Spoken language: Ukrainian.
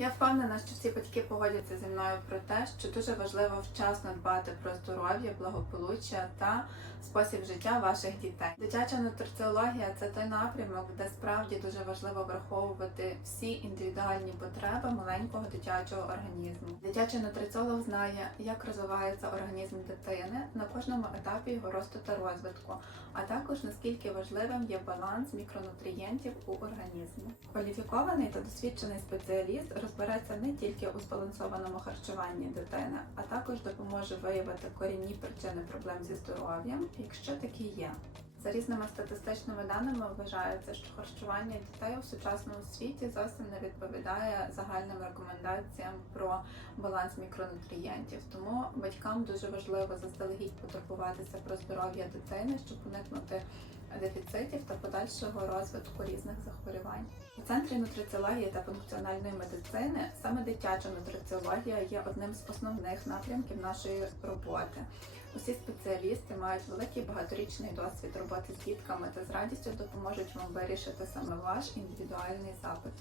Я впевнена, що всі батьки погодяться зі мною про те, що дуже важливо вчасно дбати про здоров'я, благополуччя та спосіб життя ваших дітей. Дитяча нутриціологія це той напрямок, де справді дуже важливо враховувати всі індивідуальні потреби маленького дитячого організму. Дитячий нутриціолог знає, як розвивається організм дитини на кожному етапі його росту та розвитку, а також наскільки важливим є баланс мікронутрієнтів у організмі. Кваліфікований та досвідчений спеціаліст розбереться не тільки у збалансованому харчуванні дитини, а також допоможе виявити корінні причини проблем зі здоров'ям, якщо такі є. За різними статистичними даними вважається, що харчування дітей у сучасному світі зовсім не відповідає загальним рекомендаціям про баланс мікронутрієнтів. Тому батькам дуже важливо заздалегідь потурбуватися про здоров'я дитини, щоб уникнути дефіцитів та подальшого розвитку різних захворювань. У центрі нутриціології та функціональної медицини саме дитяча нутриціологія є одним з основних напрямків нашої роботи. Усі спеціалісти мають великий багаторічний досвід роботи з дітками та з радістю допоможуть вам вирішити саме ваш індивідуальний запит.